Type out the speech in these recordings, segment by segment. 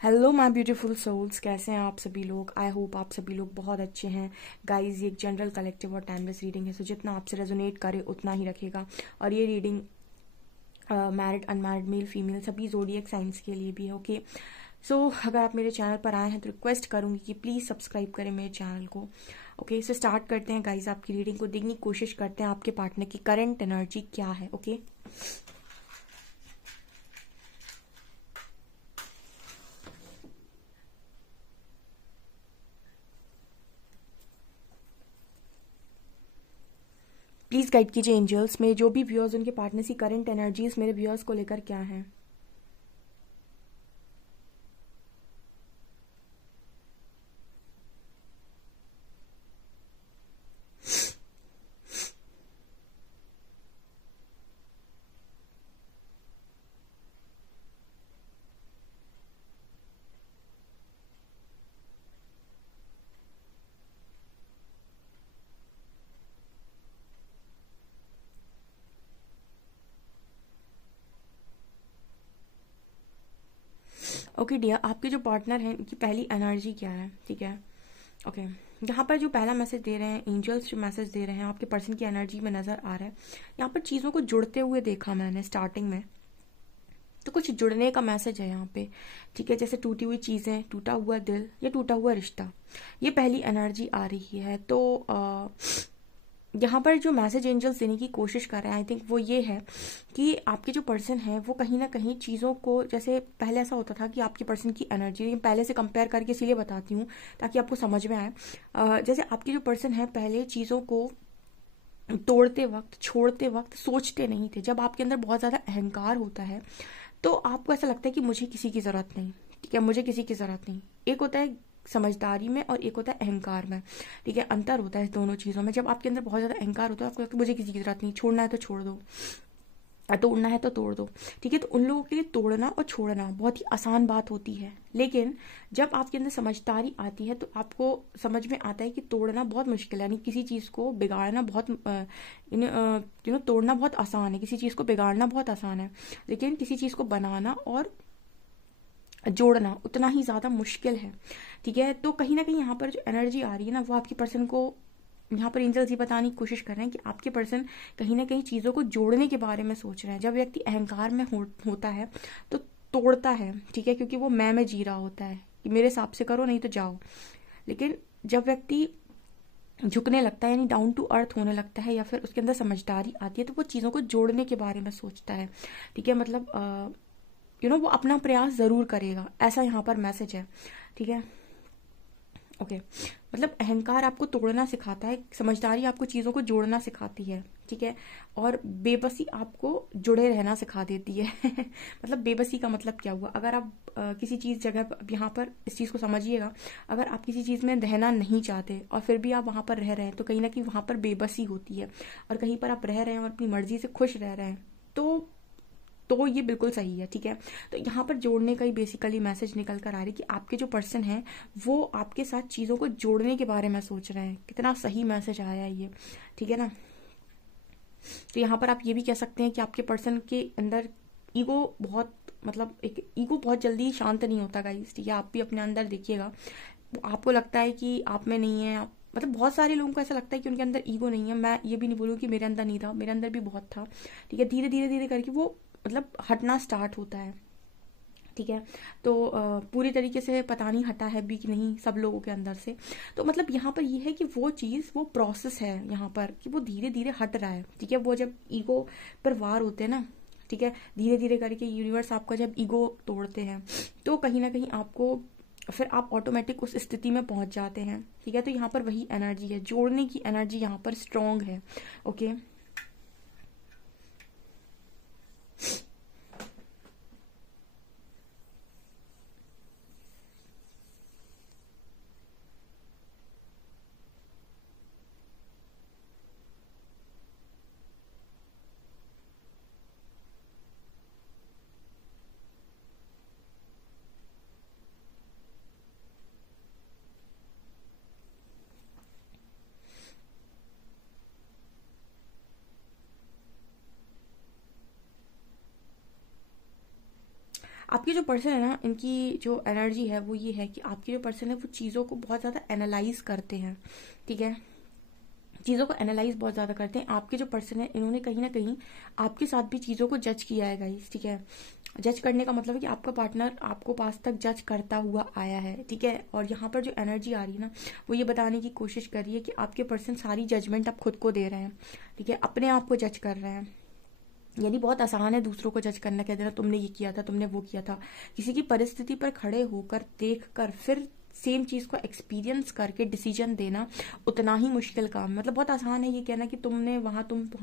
Hello my beautiful souls, कैसे हैं आप सभी लोग। आई होप आप सभी लोग बहुत अच्छे हैं। गाइस, ये एक जनरल कलेक्टिव और टाइमलेस रीडिंग है, सो जितना आपसे रेजोनेट करे उतना ही रखेगा। और ये reading married unmarried male female सभी जोडिएक साइंस के लिए भी है। ओके, सो अगर आप मेरे चैनल पर आए हैं तो रिक्वेस्ट करूंगी कि प्लीज़ सब्सक्राइब करें मेरे चैनल को। ओके, सो स्टार्ट करते हैं गाइस। आपकी रीडिंग को देखने की कोशिश करते हैं आपके पार्टनर की करंट एनर्जी क्या है। ओके, प्लीज़ गाइड कीजिए एंजल्स में जो भी व्यूअर्स उनके पार्टनर की करंट एनर्जीज मेरे व्यूअर्स को लेकर क्या है। ओके डियर, आपके जो पार्टनर हैं उनकी पहली एनर्जी क्या है। ठीक है, ओके। यहाँ पर जो पहला मैसेज दे रहे हैं एंजल्स, जो मैसेज दे रहे हैं आपके पर्सन की एनर्जी में नज़र आ रहा है। यहाँ पर चीज़ों को जुड़ते हुए देखा मैंने स्टार्टिंग में, तो कुछ जुड़ने का मैसेज है यहाँ पे। ठीक है, जैसे टूटी हुई चीज़ें, टूटा हुआ दिल या टूटा हुआ रिश्ता, ये पहली एनर्जी आ रही है। तो यहाँ पर जो मैसेज एंजल्स देने की कोशिश कर रहे हैं, आई थिंक वो ये है कि आपके जो पर्सन है वो कहीं ना कहीं चीज़ों को, जैसे पहले ऐसा होता था कि आपके पर्सन की एनर्जी, लेकिन पहले से कंपेयर करके इसीलिए बताती हूँ ताकि आपको समझ में आए। जैसे आपकी जो पर्सन है पहले चीज़ों को तोड़ते वक्त, छोड़ते वक्त सोचते नहीं थे। जब आपके अंदर बहुत ज़्यादा अहंकार होता है तो आपको ऐसा लगता है कि मुझे किसी की ज़रूरत नहीं। ठीक है, मुझे किसी की ज़रूरत नहीं। एक होता है समझदारी में और एक होता है अहंकार में। ठीक है, अंतर होता है इस दोनों चीज़ों में। जब आपके अंदर बहुत ज़्यादा अहंकार होता है, आपको लगता है मुझे किसी की ज़रूरत नहीं, छोड़ना है तो छोड़ दो, तोड़ना है तो तोड़ दो। ठीक है, तो उन लोगों के लिए तोड़ना और छोड़ना बहुत ही आसान बात होती है, लेकिन जब आपके अंदर समझदारी आती है तो आपको समझ में आता है कि तोड़ना बहुत मुश्किल है। यानी किसी चीज़ को बिगाड़ना बहुत तोड़ना बहुत आसान है, किसी चीज़ को बिगाड़ना बहुत आसान है, लेकिन किसी चीज़ को बनाना और जोड़ना उतना ही ज़्यादा मुश्किल है। ठीक है, तो कहीं ना कहीं यहाँ पर जो एनर्जी आ रही है ना, वो आपके पर्सन को, यहाँ पर एंजल्स ये बताने की कोशिश कर रहे हैं कि आपके पर्सन कहीं ना कहीं चीज़ों को जोड़ने के बारे में सोच रहे हैं। जब व्यक्ति अहंकार में होता है तो तोड़ता है। ठीक है, क्योंकि वो मैं में जी रहा होता है कि मेरे हिसाब से करो नहीं तो जाओ। लेकिन जब व्यक्ति झुकने लगता है, यानी डाउन टू अर्थ होने लगता है, या फिर उसके अंदर समझदारी आती है, तो वो चीज़ों को जोड़ने के बारे में सोचता है। ठीक है, मतलब वो अपना प्रयास ज़रूर करेगा, ऐसा यहाँ पर मैसेज है। ठीक है, ओके। मतलब अहंकार आपको तोड़ना सिखाता है, समझदारी आपको चीज़ों को जोड़ना सिखाती है। ठीक है, और बेबसी आपको जुड़े रहना सिखा देती है। मतलब बेबसी का मतलब क्या हुआ, अगर आप किसी चीज़ जगह पर, अब यहाँ पर इस चीज़ को समझिएगा, अगर आप किसी चीज़ में रहना नहीं चाहते और फिर भी आप वहाँ पर रह रहे हैं, तो कहीं ना कहीं वहाँ पर बेबसी होती है। और कहीं पर आप रह रहे हैं और अपनी मर्जी से खुश रह रहे हैं, तो ये बिल्कुल सही है। ठीक है, तो यहाँ पर जोड़ने का ही बेसिकली मैसेज निकल कर आ रही है कि आपके जो पर्सन है वो आपके साथ चीज़ों को जोड़ने के बारे में सोच रहे हैं। कितना सही मैसेज आया है ये। ठीक है ना, तो यहाँ पर आप ये भी कह सकते हैं कि आपके पर्सन के अंदर ईगो बहुत, मतलब एक ईगो बहुत जल्दी शांत नहीं होता गाइस। ठीक है, आप भी अपने अंदर देखिएगा, आपको लगता है कि आप में नहीं है, मतलब बहुत सारे लोगों को ऐसा लगता है कि उनके अंदर ईगो नहीं है। मैं ये भी नहीं बोलूँ कि मेरे अंदर नहीं था, मेरे अंदर भी बहुत था। ठीक है, धीरे धीरे धीरे करके वो मतलब हटना स्टार्ट होता है। ठीक है, तो पूरी तरीके से पता नहीं हटा है भी कि नहीं सब लोगों के अंदर से। तो मतलब यहाँ पर ये है कि वो चीज़, वो प्रोसेस है यहाँ पर कि वो धीरे धीरे हट रहा है। ठीक है, वो जब ईगो पर वार होते हैं ना, ठीक है, धीरे धीरे करके यूनिवर्स आपका जब ईगो तोड़ते हैं, तो कहीं ना कहीं आपको फिर आप ऑटोमेटिक उस स्थिति में पहुंच जाते हैं। ठीक है, तो यहाँ पर वही एनर्जी है, जोड़ने की एनर्जी यहाँ पर स्ट्रांग है। ओके, आपके जो पर्सन है ना, इनकी जो एनर्जी है वो ये है कि आपके जो पर्सन है वो चीज़ों को बहुत ज़्यादा एनालाइज करते हैं, ठीक है, चीज़ों को एनालाइज बहुत ज़्यादा करते हैं। आपके जो पर्सन है इन्होंने कहीं ना कहीं आपके साथ भी चीज़ों को जज किया है गाइस, ठीक है। जज करने का मतलब है कि आपका पार्टनर आपको पास तक जज करता हुआ आया है, ठीक है। और यहाँ पर जो एनर्जी आ रही है ना, वो ये बताने की कोशिश कर रही है कि आपके पर्सन सारी जजमेंट अब खुद को दे रहे हैं, ठीक है, अपने आप को जज कर रहे हैं। यानी बहुत आसान है दूसरों को जज करना, कह देना तुमने ये किया था, तुमने वो किया था। किसी की परिस्थिति पर खड़े होकर देख कर फिर सेम चीज को एक्सपीरियंस करके डिसीजन देना उतना ही मुश्किल काम है। मतलब बहुत आसान है ये कहना कि तुम वहां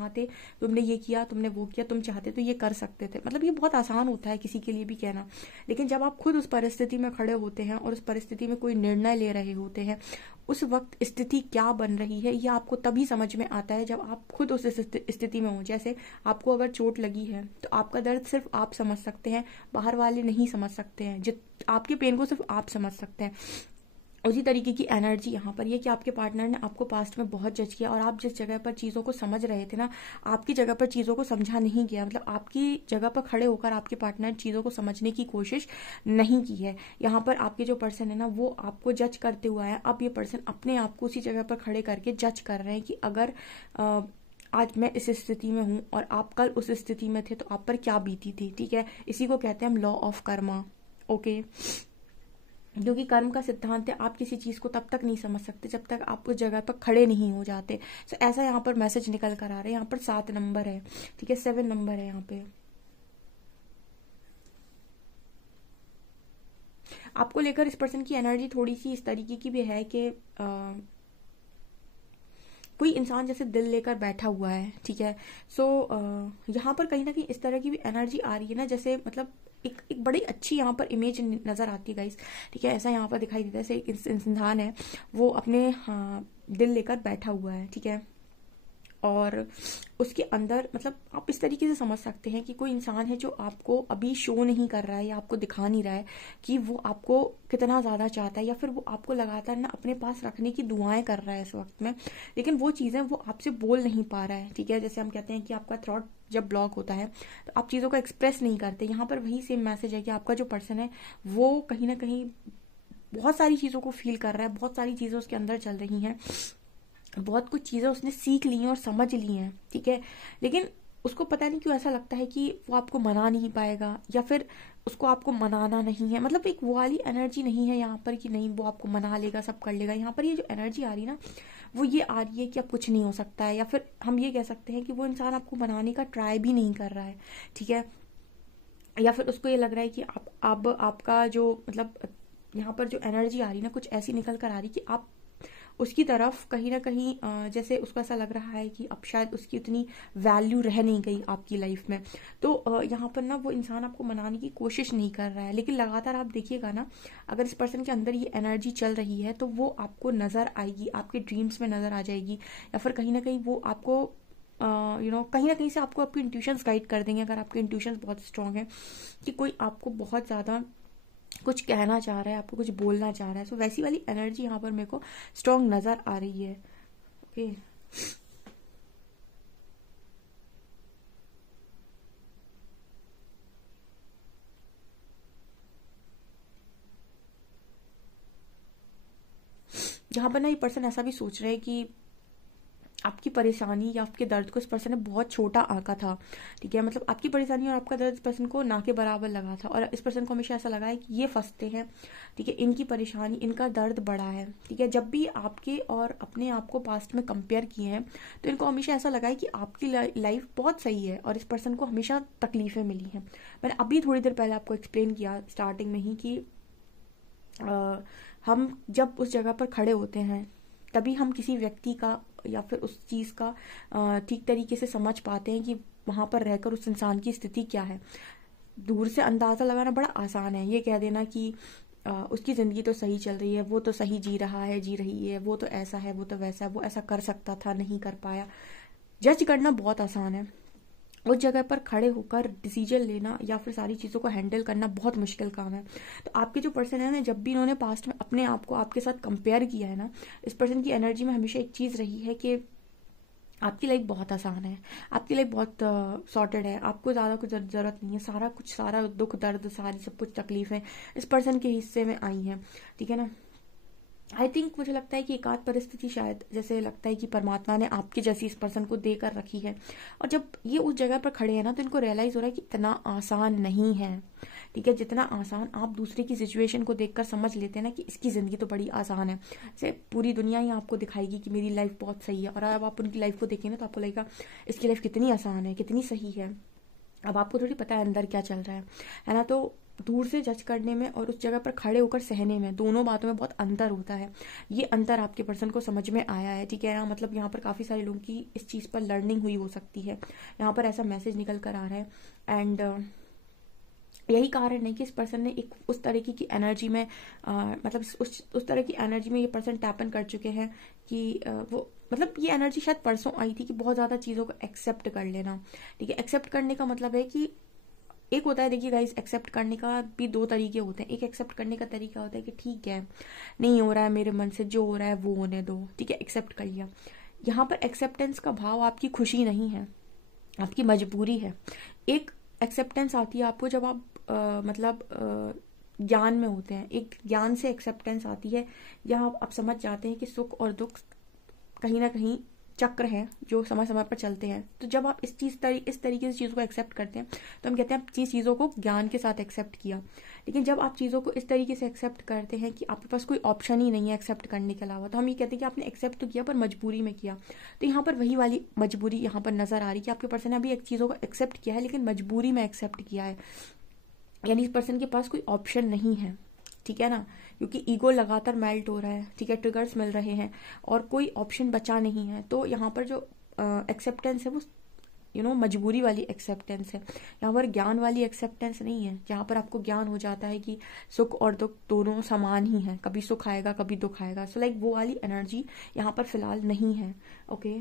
थे, तुमने ये किया, तुमने वो किया, तुम चाहते तो ये कर सकते थे। मतलब ये बहुत आसान होता है किसी के लिए भी कहना, लेकिन जब आप खुद उस परिस्थिति में खड़े होते हैं और उस परिस्थिति में कोई निर्णय ले रहे होते हैं, उस वक्त स्थिति क्या बन रही है ये आपको तभी समझ में आता है जब आप खुद उस स्थिति में हो। जैसे आपको अगर चोट लगी है तो आपका दर्द सिर्फ आप समझ सकते हैं, बाहर वाले नहीं समझ सकते हैं। आपके पेन को सिर्फ आप समझ सकते हैं। उसी तरीके की एनर्जी यहाँ पर ये कि आपके पार्टनर ने आपको पास्ट में बहुत जज किया और आप जिस जगह पर चीज़ों को समझ रहे थे ना, आपकी जगह पर चीज़ों को समझा नहीं गया। मतलब आपकी जगह पर खड़े होकर आपके पार्टनर चीज़ों को समझने की कोशिश नहीं की है। यहाँ पर आपके जो पर्सन है ना, वो आपको जज करते हुए आया। अब ये पर्सन अपने आप को उसी जगह पर खड़े करके जज कर रहे हैं कि अगर आज मैं इस स्थिति में हूँ और आप कल उस स्थिति में थे तो आप पर क्या बीती थी, ठीक है। इसी को कहते हैं हम लॉ ऑफ कर्मा, ओके। क्योंकि कर्म का सिद्धांत है, आप किसी चीज को तब तक नहीं समझ सकते जब तक आप उस जगह पर खड़े नहीं हो जाते। तो ऐसा यहाँ पर मैसेज निकल कर आ रहा है। यहाँ पर 7 नंबर है, ठीक है, 7 नंबर है यहाँ पे। आपको लेकर इस पर्सन की एनर्जी थोड़ी सी इस तरीके की भी है कि कोई इंसान जैसे दिल लेकर बैठा हुआ है, ठीक है। सो यहाँ पर कहीं ना कहीं इस तरह की भी एनर्जी आ रही है ना, जैसे मतलब एक बड़ी अच्छी यहाँ पर इमेज नजर आती है गाइस, ठीक है। ऐसा यहाँ पर दिखाई देता है जैसे एक इंसान है, वो अपने दिल लेकर बैठा हुआ है, ठीक है। और उसके अंदर मतलब आप इस तरीके से समझ सकते हैं कि कोई इंसान है जो आपको अभी शो नहीं कर रहा है या आपको दिखा नहीं रहा है कि वो आपको कितना ज्यादा चाहता है, या फिर वो आपको लगातार ना अपने पास रखने की दुआएं कर रहा है इस वक्त में, लेकिन वो चीजें वो आपसे बोल नहीं पा रहा है, ठीक है। जैसे हम कहते हैं कि आपका थ्रॉट जब ब्लॉक होता है तो आप चीजों को एक्सप्रेस नहीं करते। यहाँ पर वही सेम मैसेज है कि आपका जो पर्सन है वो कहीं ना कहीं बहुत सारी चीजों को फील कर रहा है, बहुत सारी चीजें उसके अंदर चल रही हैं, बहुत कुछ चीजें उसने सीख ली हैं और समझ ली हैं, ठीक है। लेकिन उसको पता नहीं क्यों ऐसा लगता है कि वो आपको मना नहीं पाएगा, या फिर उसको आपको मनाना नहीं है। मतलब एक वो वाली एनर्जी नहीं है यहाँ पर कि नहीं वो आपको मना लेगा, सब कर लेगा। यहाँ पर ये जो एनर्जी आ रही है ना, वो ये आ रही है कि अब कुछ नहीं हो सकता है, या फिर हम ये कह सकते हैं कि वो इंसान आपको मनाने का ट्राई भी नहीं कर रहा है, ठीक है। या फिर उसको ये लग रहा है कि आप अब आपका जो मतलब यहाँ पर जो एनर्जी आ रही है ना, कुछ ऐसी निकल कर आ रही कि आप उसकी तरफ कहीं ना कहीं जैसे उसको ऐसा लग रहा है कि अब शायद उसकी उतनी वैल्यू रह नहीं गई आपकी लाइफ में। तो यहाँ पर ना वो इंसान आपको मनाने की कोशिश नहीं कर रहा है, लेकिन लगातार आप देखिएगा ना, अगर इस पर्सन के अंदर ये एनर्जी चल रही है तो वो आपको नजर आएगी, आपके ड्रीम्स में नजर आ जाएगी, या फिर कहीं ना कहीं वो आपको कहीं ना कहीं से आपको आपकी इंट्यूशंस गाइड कर देंगे, अगर आपके इंट्यूशंस बहुत स्ट्रांग है कि कोई आपको बहुत ज्यादा कुछ कहना चाह रहा है, आपको कुछ बोलना चाह रहा है। सो वैसी वाली एनर्जी यहाँ पर मेरे को स्ट्रांग नजर आ रही है, ओके। यहाँ पर ना ये पर्सन ऐसा भी सोच रहे हैं कि आपकी परेशानी या आपके दर्द को इस पर्सन ने बहुत छोटा आंका था, ठीक है। मतलब आपकी परेशानी और आपका दर्द इस पर्सन को ना के बराबर लगा था, और इस पर्सन को हमेशा ऐसा लगा है कि ये फंसते हैं, ठीक है, इनकी परेशानी इनका दर्द बड़ा है, ठीक है। जब भी आपके और अपने आप को पास्ट में कंपेयर किए हैं तो इनको हमेशा ऐसा लगा है कि आपकी लाइफ बहुत सही है और इस पर्सन को हमेशा तकलीफें मिली हैं। मैंने अभी थोड़ी देर पहले आपको एक्सप्लेन किया स्टार्टिंग में ही कि हम जब उस जगह पर खड़े होते हैं तभी हम किसी व्यक्ति का या फिर उस चीज का ठीक तरीके से समझ पाते हैं कि वहां पर रहकर उस इंसान की स्थिति क्या है। दूर से अंदाजा लगाना बड़ा आसान है, ये कह देना कि उसकी जिंदगी तो सही चल रही है, वो तो सही जी रहा है, जी रही है, वो तो ऐसा है, वो तो वैसा है, वो ऐसा कर सकता था, नहीं कर पाया। जज करना बहुत आसान है, उस जगह पर खड़े होकर डिसीजन लेना या फिर सारी चीजों को हैंडल करना बहुत मुश्किल काम है। तो आपके जो पर्सन है ना, जब भी इन्होंने पास्ट में अपने आप को आपके साथ कंपेयर किया है ना, इस पर्सन की एनर्जी में हमेशा एक चीज रही है कि आपकी लाइफ बहुत आसान है, आपकी लाइफ बहुत सॉर्टेड है, आपको ज़्यादा कुछ ज़रूरत नहीं है। सारा कुछ, सारा दुख दर्द, सारी सब कुछ तकलीफें इस पर्सन के हिस्से में आई हैं, ठीक है ना। आई थिंक, मुझे लगता है कि एकाध परिस्थिति शायद, जैसे लगता है कि परमात्मा ने आपकी जैसी इस पर्सन को देकर रखी है, और जब ये उस जगह पर खड़े हैं ना, तो इनको रियलाइज हो रहा है कि इतना आसान नहीं है, ठीक है। जितना आसान आप दूसरे की सिचुएशन को देखकर समझ लेते हैं ना कि इसकी ज़िंदगी तो बड़ी आसान है, जैसे पूरी दुनिया ही आपको दिखाएगी कि मेरी लाइफ बहुत सही है, और अब आप उनकी लाइफ को देखें ना तो आपको लगेगा इसकी लाइफ कितनी आसान है, कितनी सही है। अब आपको थोड़ी पता है अंदर क्या चल रहा है ना। तो दूर से जज करने में और उस जगह पर खड़े होकर सहने में, दोनों बातों में बहुत अंतर होता है। ये अंतर आपके पर्सन को समझ में आया है, ठीक है ना। मतलब यहाँ पर काफ़ी सारे लोगों की इस चीज़ पर लर्निंग हुई हो सकती है, यहाँ पर ऐसा मैसेज निकल कर आ रहा है। एंड यही कारण है कि इस पर्सन ने एक उस तरीके की एनर्जी में मतलब उस तरह की एनर्जी में ये पर्सन टैपन कर चुके हैं कि वो, मतलब ये एनर्जी शायद परसों आई थी कि बहुत ज़्यादा चीज़ों को एक्सेप्ट कर लेना, ठीक है। एक्सेप्ट करने का मतलब है कि एक होता है, देखिए गाइस, एक्सेप्ट करने का भी दो तरीके होते हैं। एक एक्सेप्ट करने का तरीका होता है कि ठीक है, नहीं हो रहा है मेरे मन से, जो हो रहा है वो होने दो, ठीक है, एक्सेप्ट कर लिया। यहाँ पर एक्सेप्टेंस का भाव आपकी खुशी नहीं है, आपकी मजबूरी है। एक एक्सेप्टेंस आती है आपको जब आप मतलब ज्ञान में होते हैं, एक ज्ञान से एक्सेप्टेंस आती है, जहाँ आप समझ जाते हैं कि सुख और दुख कहीं ना कहीं चक्र हैं जो समय समय पर चलते हैं। तो जब आप इस तरीके से चीज़ों को एक्सेप्ट करते हैं, तो हम कहते हैं जिन चीज़ों को ज्ञान के साथ एक्सेप्ट किया। लेकिन जब आप चीज़ों को इस तरीके से एक्सेप्ट करते हैं कि आपके पास कोई ऑप्शन ही नहीं है एक्सेप्ट करने के अलावा, तो हम ये कहते हैं कि आपने एक्सेप्ट तो किया पर मजबूरी में किया। तो यहाँ पर वही वाली मजबूरी यहाँ पर नजर आ रही है कि आपके पर्सन ने अभी एक चीज़ों को एक्सेप्ट किया है लेकिन मजबूरी में एक्सेप्ट किया है, यानी इस पर्सन के पास कोई ऑप्शन नहीं है, ठीक है ना। क्योंकि ईगो लगातार मेल्ट हो रहा है, ठीक है, ट्रिगर्स मिल रहे हैं और कोई ऑप्शन बचा नहीं है। तो यहाँ पर जो एक्सेप्टेंस है वो मजबूरी वाली एक्सेप्टेंस है, यहाँ पर ज्ञान वाली एक्सेप्टेंस नहीं है, जहाँ पर आपको ज्ञान हो जाता है कि सुख और दुख दोनों समान ही हैं, कभी सुख आएगा कभी दुख आएगा। सो लाइक वो वाली एनर्जी यहाँ पर फिलहाल नहीं है, ओके।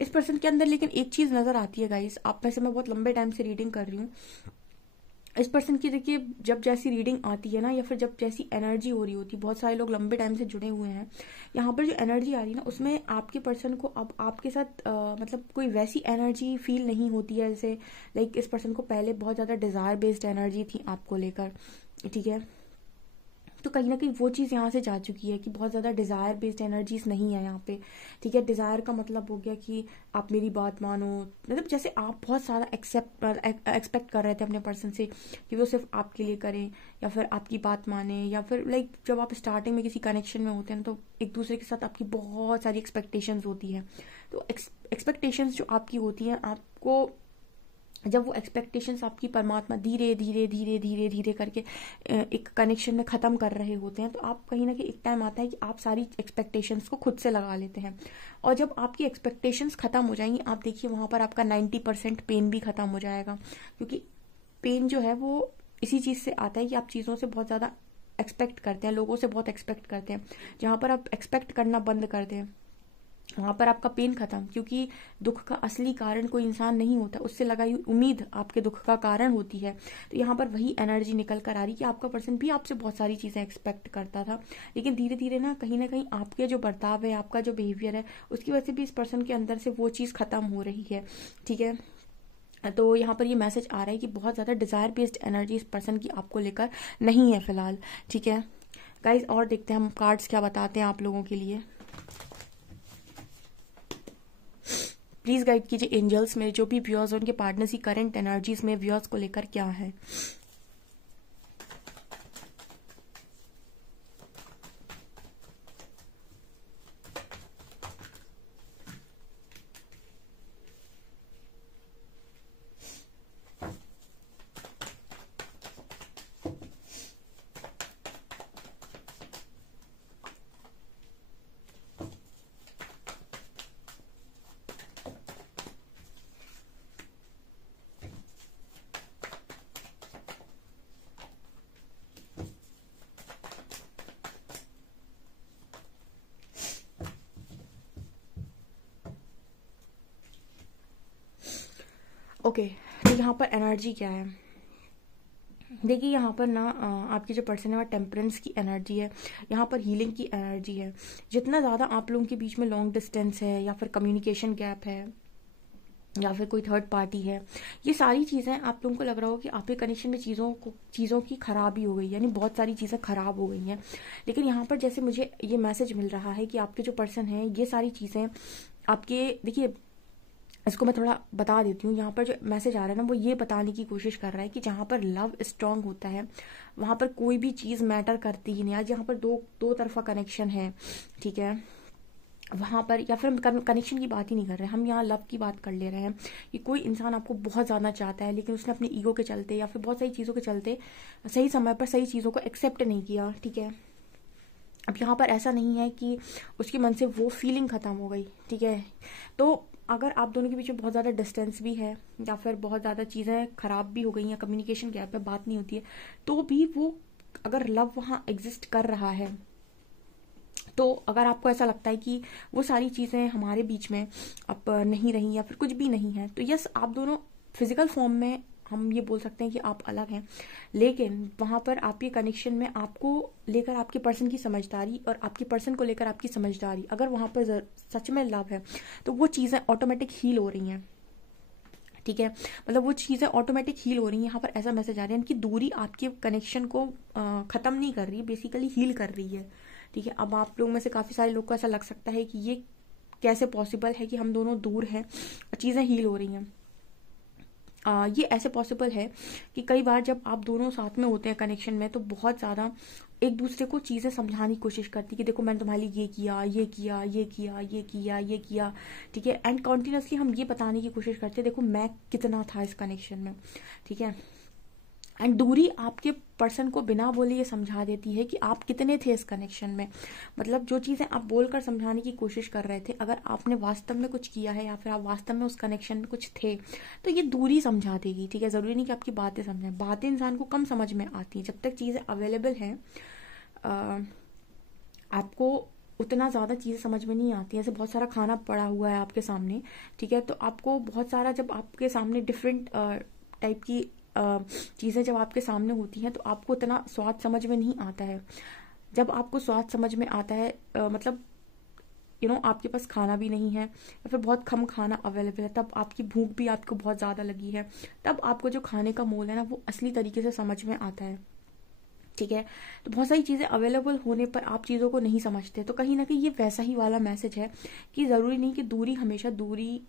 इस पर्सन के अंदर लेकिन एक चीज नजर आती है गाइस, आप में से मैं बहुत लंबे टाइम से रीडिंग कर रही हूँ। इस पर्सन की देखिए, जब जैसी रीडिंग आती है ना, या फिर जब जैसी एनर्जी हो रही होती है, बहुत सारे लोग लंबे टाइम से जुड़े हुए हैं, यहाँ पर जो एनर्जी आ रही है ना, उसमें आपके पर्सन को अब आपके साथ मतलब कोई वैसी एनर्जी फील नहीं होती है जैसे लाइक इस पर्सन को पहले बहुत ज़्यादा डिज़ायर बेस्ड एनर्जी थी आपको लेकर, ठीक है। तो कहीं ना कहीं वो चीज़ यहाँ से जा चुकी है कि बहुत ज़्यादा डिज़ायर बेस्ड एनर्जीज नहीं है यहाँ पे, ठीक है। डिज़ायर का मतलब हो गया कि आप मेरी बात मानो, मतलब जैसे आप बहुत सारा एक्सपेक्ट कर रहे थे अपने पर्सन से कि वो सिर्फ आपके लिए करें या फिर आपकी बात माने, या फिर लाइक जब आप स्टार्टिंग में किसी कनेक्शन में होते हैं ना, तो एक दूसरे के साथ आपकी बहुत सारी एक्सपेक्टेशंस होती है। तो एक्सपेक्टेशंस जो आपकी होती हैं, आपको जब वो एक्सपेक्टेशंस आपकी परमात्मा धीरे धीरे धीरे धीरे धीरे करके एक कनेक्शन में ख़त्म कर रहे होते हैं, तो आप कहीं ना कहीं एक टाइम आता है कि आप सारी एक्सपेक्टेशंस को खुद से लगा लेते हैं। और जब आपकी एक्सपेक्टेशंस ख़त्म हो जाएंगी, आप देखिए वहाँ पर आपका 90% पेन भी ख़त्म हो जाएगा। क्योंकि पेन जो है वो इसी चीज़ से आता है कि आप चीज़ों से बहुत ज़्यादा एक्सपेक्ट करते हैं, लोगों से बहुत एक्सपेक्ट करते हैं। जहाँ पर आप एक्सपेक्ट करना बंद कर दें, वहां पर आपका पेन खत्म। क्योंकि दुख का असली कारण कोई इंसान नहीं होता, उससे लगाई हुई उम्मीद आपके दुख का कारण होती है। तो यहाँ पर वही एनर्जी निकल कर आ रही कि आपका पर्सन भी आपसे बहुत सारी चीजें एक्सपेक्ट करता था, लेकिन धीरे धीरे ना कहीं आपके जो बर्ताव है, आपका जो बिहेवियर है, उसकी वजह से भी इस पर्सन के अंदर से वो चीज खत्म हो रही है, ठीक है। तो यहाँ पर ये मैसेज आ रहा है कि बहुत ज़्यादा डिज़ायर बेस्ड एनर्जी इस पर्सन की आपको लेकर नहीं है फिलहाल, ठीक है गाइज। और देखते हैं हम कार्ड्स क्या बताते हैं आप लोगों के लिए। प्लीज गाइड कीजिए एंजल्स में जो भी व्यूअर्स उनके पार्टनर्स की करंट एनर्जीज में व्यूअर्स को लेकर क्या है। ओके, तो यहाँ पर एनर्जी क्या है? देखिए यहाँ पर ना आपकी जो पर्सन है वह टेम्परेंस की एनर्जी है, यहाँ पर हीलिंग की एनर्जी है। जितना ज़्यादा आप लोगों के बीच में लॉन्ग डिस्टेंस है या फिर कम्युनिकेशन गैप है या फिर कोई थर्ड पार्टी है, ये सारी चीज़ें आप लोगों को लग रहा हो कि आपके कनेक्शन में चीज़ों की खराबी हो गई, यानी बहुत सारी चीज़ें खराब हो गई हैं। लेकिन यहाँ पर जैसे मुझे ये मैसेज मिल रहा है कि आपके जो पर्सन है ये सारी चीज़ें आपके, देखिए इसको मैं थोड़ा बता देती हूँ। यहाँ पर जो मैसेज आ रहा है ना वो ये बताने की कोशिश कर रहा है कि जहाँ पर लव स्ट्रांग होता है वहाँ पर कोई भी चीज़ मैटर करती ही नहीं। आज यहाँ पर दो तरफा कनेक्शन है, ठीक है, वहाँ पर, या फिर हम कनेक्शन की बात ही नहीं कर रहे, हम यहाँ लव की बात कर ले रहे हैं कि कोई इंसान आपको बहुत ज़्यादा चाहता है लेकिन उसने अपने ईगो के चलते या फिर बहुत सारी चीज़ों के चलते सही समय पर सही चीज़ों को एक्सेप्ट नहीं किया, ठीक है। अब यहाँ पर ऐसा नहीं है कि उसके मन से वो फीलिंग ख़त्म हो गई, ठीक है। तो अगर आप दोनों के बीच में बहुत ज़्यादा डिस्टेंस भी है या फिर बहुत ज़्यादा चीज़ें ख़राब भी हो गई हैं, कम्युनिकेशन गैप है, बात नहीं होती है, तो भी वो अगर लव वहाँ एग्जिस्ट कर रहा है, तो अगर आपको ऐसा लगता है कि वो सारी चीज़ें हमारे बीच में अब नहीं रही या फिर कुछ भी नहीं है, तो यस, आप दोनों फिजिकल फॉर्म में हम ये बोल सकते हैं कि आप अलग हैं, लेकिन वहाँ पर आपके कनेक्शन में आपको लेकर आपके पर्सन की समझदारी और आपके पर्सन को लेकर आपकी समझदारी, अगर वहाँ पर सच में लव है तो वो चीज़ें ऑटोमेटिक हील हो रही हैं, ठीक है। मतलब वो चीज़ें ऑटोमेटिक हील हो रही हैं। यहाँ पर ऐसा मैसेज आ रहा है कि दूरी आपके कनेक्शन को ख़त्म नहीं कर रही है, बेसिकली हील कर रही है, ठीक है। अब आप लोग में से काफ़ी सारे लोग को ऐसा लग सकता है कि ये कैसे पॉसिबल है कि हम दोनों दूर हैं और चीज़ें हील हो रही हैं। ये ऐसे पॉसिबल है कि कई बार जब आप दोनों साथ में होते हैं कनेक्शन में, तो बहुत ज़्यादा एक दूसरे को चीज़ें समझाने की कोशिश करती कि देखो मैंने तुम्हारे लिए ये किया, ये किया, ये किया, ये किया, ये किया, ठीक है। एंड कॉन्टिन्यूसली हम ये बताने की कोशिश करते हैं देखो मैं कितना था इस कनेक्शन में, ठीक है। एंड दूरी आपके पर्सन को बिना बोले ये समझा देती है कि आप कितने थे इस कनेक्शन में। मतलब जो चीज़ें आप बोलकर समझाने की कोशिश कर रहे थे, अगर आपने वास्तव में कुछ किया है या फिर आप वास्तव में उस कनेक्शन में कुछ थे, तो ये दूरी समझा देगी, ठीक है। ज़रूरी नहीं कि आपकी बातें समझें, बातें इंसान को कम समझ में आती हैं। जब तक चीज़ें अवेलेबल हैं आपको उतना ज़्यादा चीज़ें समझ में नहीं आती। ऐसे बहुत सारा खाना पड़ा हुआ है आपके सामने, ठीक है, तो आपको बहुत सारा, जब आपके सामने डिफरेंट टाइप की चीज़ें जब आपके सामने होती हैं तो आपको उतना स्वाद समझ में नहीं आता है। जब आपको स्वाद समझ में आता है मतलब आपके पास खाना भी नहीं है या फिर बहुत कम खाना अवेलेबल है, तब आपकी भूख भी आपको बहुत ज़्यादा लगी है, तब आपको जो खाने का मोल है ना वो असली तरीके से समझ में आता है, ठीक है। तो बहुत सारी चीज़ें अवेलेबल होने पर आप चीज़ों को नहीं समझते। तो कहीं ना कहीं ये वैसा ही वाला मैसेज है कि ज़रूरी नहीं कि दूरी हमेशा दूरी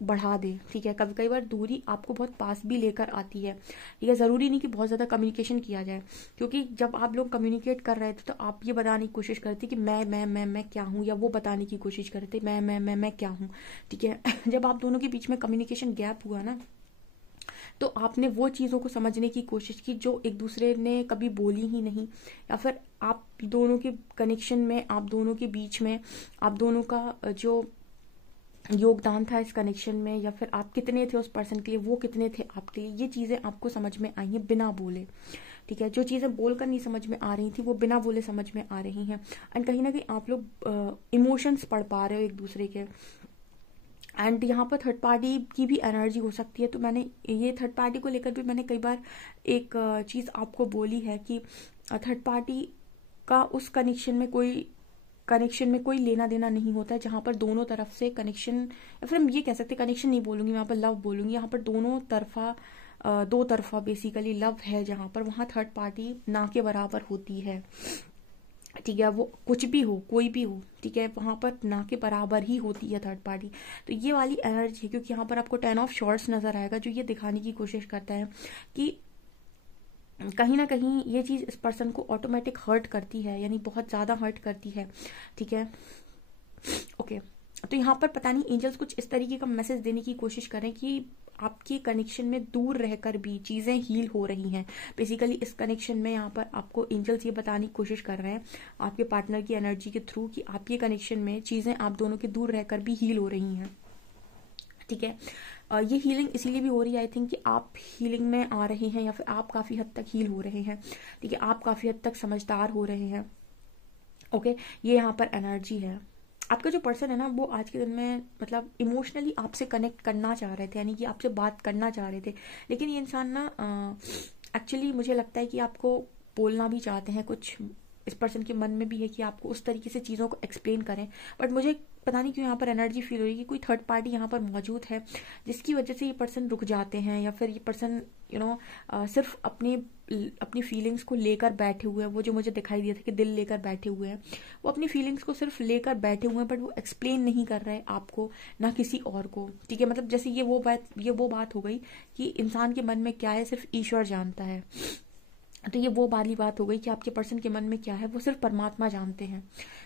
बढ़ा दे, ठीक है। कभी कई बार दूरी आपको बहुत पास भी लेकर आती है, ठीक है। ज़रूरी नहीं कि बहुत ज़्यादा कम्युनिकेशन किया जाए, क्योंकि जब आप लोग कम्युनिकेट कर रहे थे तो आप ये बताने की कोशिश करते कि मैं क्या हूँ, या वो बताने की कोशिश करते मैं क्या हूँ, ठीक है। जब आप दोनों के बीच में कम्युनिकेशन गैप हुआ ना, तो आपने वो चीज़ों को समझने की कोशिश की जो एक दूसरे ने कभी बोली ही नहीं, या फिर आप दोनों के कनेक्शन में, आप दोनों के बीच में, आप दोनों का जो योगदान था इस कनेक्शन में, या फिर आप कितने थे उस पर्सन के लिए, वो कितने थे आपके लिए, ये चीज़ें आपको समझ में आई हैं बिना बोले, ठीक है। जो चीज़ें बोलकर नहीं समझ में आ रही थी वो बिना बोले समझ में आ रही हैं। एंड कहीं ना कहीं आप लोग इमोशंस पढ़ पा रहे हो एक दूसरे के। एंड यहाँ पर थर्ड पार्टी की भी एनर्जी हो सकती है। तो मैंने ये थर्ड पार्टी को लेकर भी मैंने कई बार एक चीज़ आपको बोली है कि थर्ड पार्टी का उस कनेक्शन में कोई लेना देना नहीं होता है, जहाँ पर दोनों तरफ से कनेक्शन, या फिर हम ये कह सकते कनेक्शन नहीं बोलूँगी मैं, यहाँ पर लव बोलूँगी। यहाँ पर दो तरफा बेसिकली लव है, जहाँ पर वहाँ थर्ड पार्टी ना के बराबर होती है, ठीक है। वो कुछ भी हो, कोई भी हो, ठीक है, वहाँ पर ना के बराबर ही होती है थर्ड पार्टी। तो ये वाली एनर्जी है, क्योंकि यहाँ पर आपको 10 ऑफ शॉर्ट्स नजर आएगा जो ये दिखाने की कोशिश करता है कि कहीं ना कहीं ये चीज़ इस पर्सन को ऑटोमेटिक हर्ट करती है, यानी बहुत ज़्यादा हर्ट करती है, ठीक है। ओके, तो यहाँ पर पता नहीं एंजल्स कुछ इस तरीके का मैसेज देने की कोशिश करें कि आपके कनेक्शन में दूर रहकर भी चीज़ें हील हो रही हैं। बेसिकली इस कनेक्शन में यहाँ पर आपको एंजल्स ये बताने की कोशिश कर रहे हैं आपके पार्टनर की एनर्जी के थ्रू कि आपके कनेक्शन में चीज़ें आप दोनों के दूर रहकर भी हील हो रही हैं, ठीक है। ये हीलिंग इसीलिए भी हो रही है आई थिंक कि आप हीलिंग में आ रहे हैं, या फिर आप काफ़ी हद तक हील हो रहे हैं, ठीक है। आप काफ़ी हद तक समझदार हो रहे हैं, ओके। ये यहाँ पर एनर्जी है, आपका जो पर्सन है ना वो आज के दिन में मतलब इमोशनली आपसे कनेक्ट करना चाह रहे थे, यानी कि आपसे बात करना चाह रहे थे, लेकिन ये इंसान ना एक्चुअली मुझे लगता है कि आपको बोलना भी चाहते हैं कुछ, इस पर्सन के मन में भी है कि आपको उस तरीके से चीज़ों को एक्सप्लेन करें, बट मुझे पता नहीं क्यों यहाँ पर एनर्जी फील हो रही है कि कोई थर्ड पार्टी यहाँ पर मौजूद है जिसकी वजह से ये पर्सन रुक जाते हैं, या फिर ये पर्सन सिर्फ अपनी अपनी फीलिंग्स को लेकर बैठे हुए हैं। वो जो मुझे दिखाई दिया था कि दिल लेकर बैठे हुए हैं, वो अपनी फीलिंग्स को सिर्फ लेकर बैठे हुए हैं, बट वो एक्सप्लेन नहीं कर रहे आपको ना किसी और को, ठीक है। मतलब जैसे ये वो बात हो गई कि इंसान के मन में क्या है सिर्फ ईश्वर जानता है, तो ये वो वाली बात हो गई कि आपके पर्सन के मन में क्या है वो सिर्फ परमात्मा जानते हैं,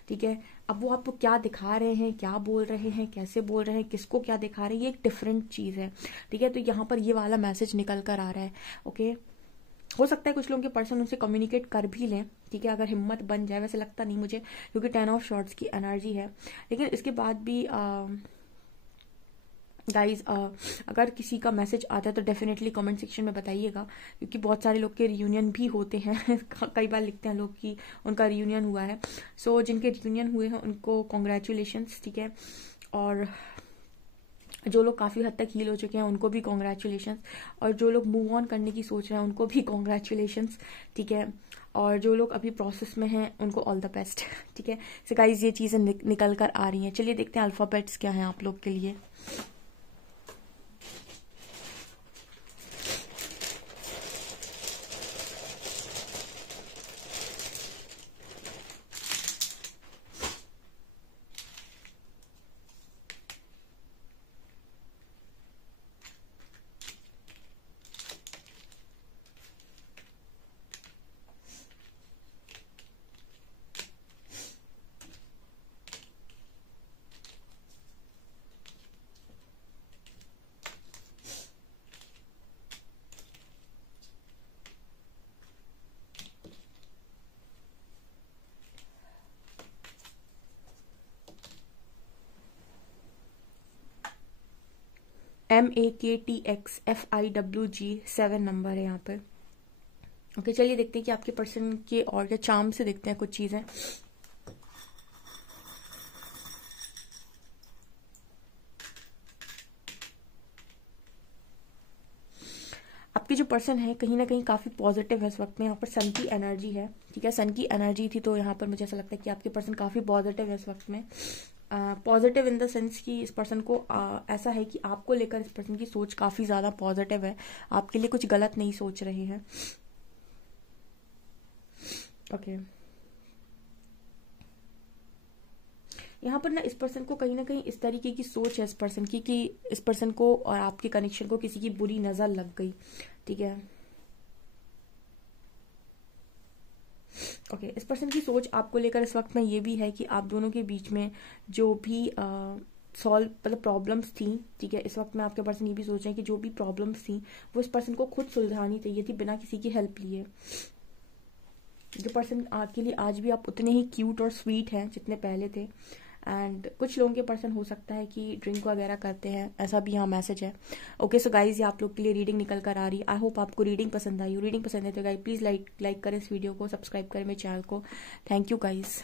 ठीक है। अब वो आपको क्या दिखा रहे हैं, क्या बोल रहे हैं, कैसे बोल रहे हैं, किसको क्या दिखा रहे हैं, ये एक डिफरेंट चीज़ है, ठीक है। तो यहाँ पर ये वाला मैसेज निकल कर आ रहा है, ओके। हो सकता है कुछ लोगों के पर्सन उनसे कम्युनिकेट कर भी लें, ठीक है, अगर हिम्मत बन जाए, वैसे लगता नहीं मुझे क्योंकि 10 ऑफ शॉर्ट्स की एनर्जी है, लेकिन इसके बाद भी गाइज अगर किसी का मैसेज आता है तो डेफिनेटली कमेंट सेक्शन में बताइएगा, क्योंकि बहुत सारे लोग के रियूनियन भी होते हैं कई बार लिखते हैं लोग कि उनका रियूनियन हुआ है, सो जिनके रियूनियन हुए हैं उनको कॉन्ग्रेचुलेशंस, ठीक है, और जो लोग काफ़ी हद तक हील हो चुके हैं उनको भी कॉन्ग्रेचुलेशंस, और जो लोग मूव ऑन करने की सोच रहे हैं उनको भी कॉन्ग्रेचुलेशंस, ठीक है, और जो लोग अभी प्रोसेस में हैं उनको ऑल द बेस्ट, ठीक है। सो गाइज ये चीज़ें निकल कर आ रही हैं। चलिए देखते हैं अल्फ़ाबेट्स क्या हैं आप लोग के लिए। MAKTXFIWG 7 नंबर है यहाँ पे, ओके। चलिए देखते हैं कि आपके पर्सन के और क्या चार्म से देखते हैं कुछ चीज़ें। आपके जो पर्सन है कहीं ना कहीं काफ़ी पॉजिटिव है इस वक्त में, यहाँ पर सन की एनर्जी है, ठीक है, सन की एनर्जी थी, तो यहाँ पर मुझे ऐसा लगता है कि आपके पर्सन काफ़ी पॉजिटिव है इस वक्त में। पॉजिटिव इन द सेंस कि इस पर्सन को ऐसा है कि आपको लेकर इस पर्सन की सोच काफ़ी ज़्यादा पॉजिटिव है, आपके लिए कुछ गलत नहीं सोच रहे हैं, ओके। यहाँ पर ना इस पर्सन को कहीं ना कहीं इस तरीके की सोच है इस पर्सन की कि इस पर्सन को और आपके कनेक्शन को किसी की बुरी नज़र लग गई, ठीक है, ओके। इस पर्सन की सोच आपको लेकर इस वक्त में ये भी है कि आप दोनों के बीच में जो भी सॉल्व मतलब प्रॉब्लम्स थी, ठीक है, इस वक्त में आपके पर्सन ये भी सोच रहे हैं कि जो भी प्रॉब्लम्स थी वो इस पर्सन को खुद सुलझानी चाहिए थी बिना किसी की हेल्प लिए। जो पर्सन के लिए आज भी आप उतने ही क्यूट और स्वीट हैं जितने पहले थे, एंड कुछ लोगों के पर्सन हो सकता है कि ड्रिंक वगैरह करते हैं, ऐसा भी यहाँ मैसेज है, ओके। सो गाइज ये आप लोग के लिए रीडिंग निकल कर आ रही है। आई होप आपको रीडिंग पसंद आई हो। रीडिंग पसंद है तो गाइज प्लीज़ लाइक करें इस वीडियो को, सब्सक्राइब करें मेरे चैनल को। Thank you guys.